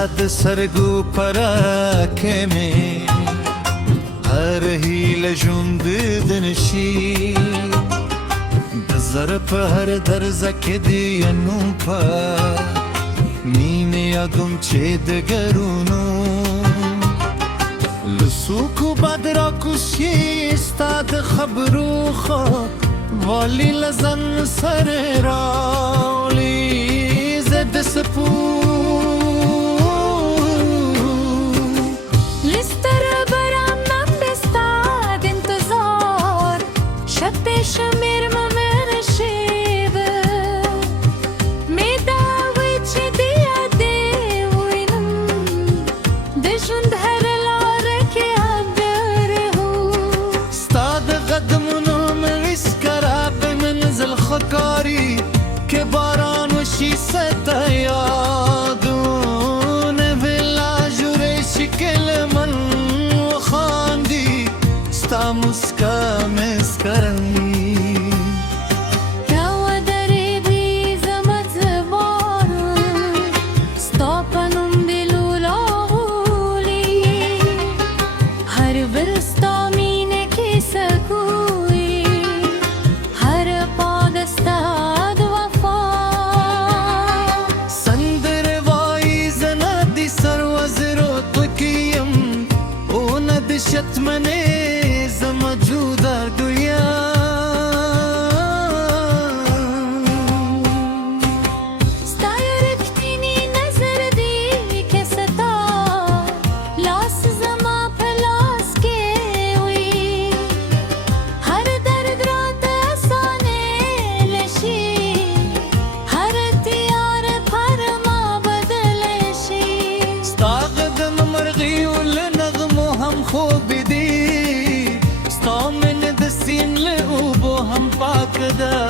استاد سرگو پراکه می هر هیل جوند دنشی دزر په هر درزه کې دی نوم په مینې یادوم چې د ګرونو لسوکو باد را کوشي ستا د خبرو خو والی لزن سر راولی زد سپو که باران وشی ستا یادون بلا جوره شکل من و خاندی ستا مسکا مسکرمی شتمنه زمجوده دویا ستای رکتینی نظر دی که ستا لاس زما پلاس که وی هر درد را تسانه لشی هر تیار پر ما بدلشی ستا قدم مرغی و لنغمو هم خوب هم پاک دا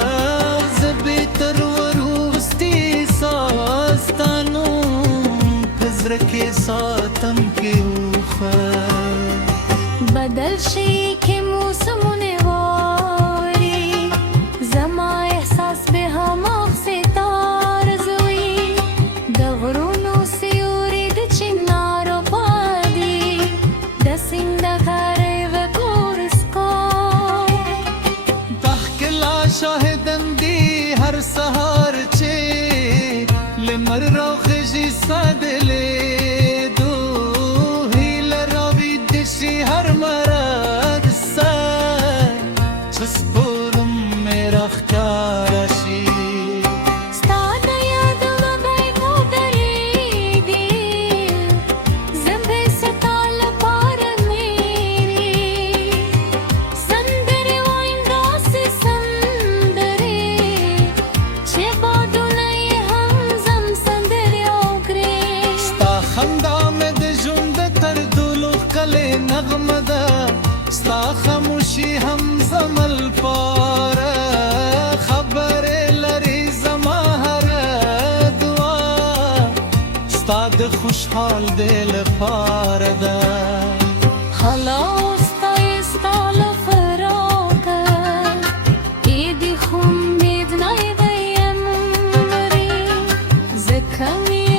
زبی ترورستی ساستانو پزر کے ساتم کے اوخر بدل شی کے موسم نواری زما احساس بے ہم آخ سے تارزوی دغرونو سیوری د چنارو پادی دسند کاری شاهدم دی هر سهار چه لمر را خجی سادلی دو هیل را بیدشی هر مرد سر چسپورم میرا خکارشی ستانا یادم بای مدریدی زنبه ستال پار میری سندری وین راسی نغمه ده ستا خاموشي هم زمل پاره خبر لري زما هر دعا ستا د خوشحال دل پاره ده خلاص ستا لفراق ايدي خم ميدناي ديم مري زكمي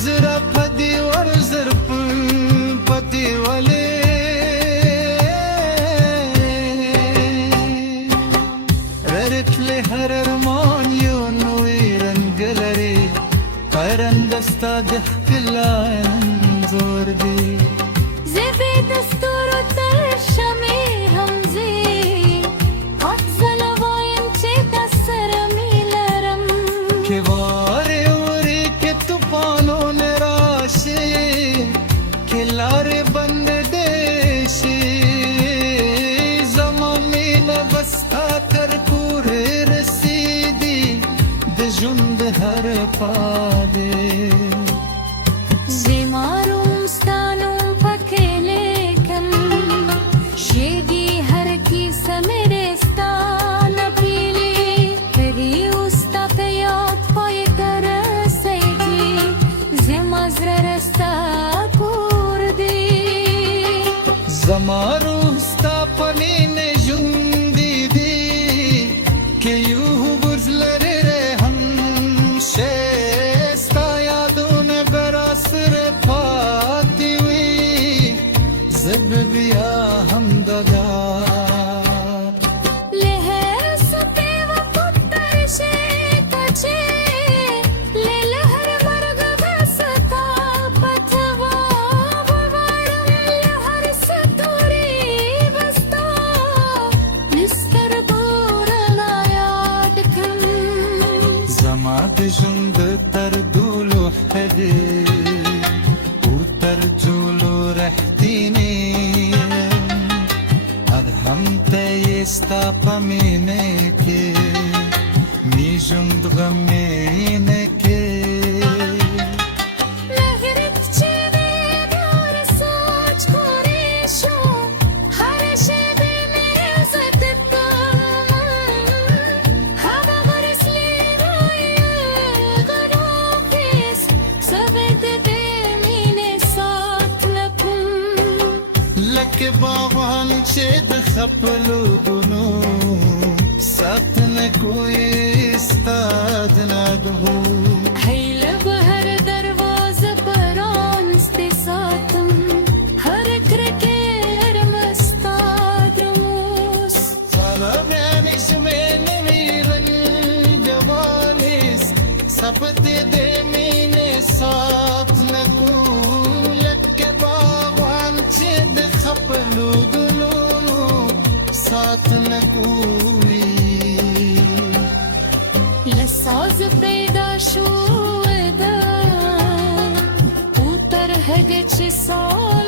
زرا پدی ور زر پتی ولی رتل هر ارمان یو نوی رنگ لري پرندستا دخلا انظر دی زبی دستور تر شمی همزی قد زلوایم چه دستر میلرم که واره وری که طوفانو کلاره بند دیشی زمامین بستا تر پوره رسیدی د ژوند هر پاده زماروم ستانوم پکې لیکم شیدی هر کیسه میرے ستانه پیلی هری استا په یاد پای تر رسیدی زما زړه رستا کور دی زمارو ستاپنی نجوندی دی که یو برزلر هم شستا یادون براسر پاتی وی زب بیا هم دادار زما د ژوند تر ټولو هدي او تر ټولو رښتینې ادهم ته یې ستا په مینه کې می ژوند غمینه کې لکه باغوان چې د خپلو ګونو ساتنه کوی استاد نادو هیله به هر دروازه پرانستی ساتم هر کرکه هر مستاد رموس طلبانیش من میرن جوانیس سپت دې مینې ساتنه کو لکه باغوان چې د خپلو ګلو ساتنه کوي لساز پیدا شو ده او تر هغه چې سال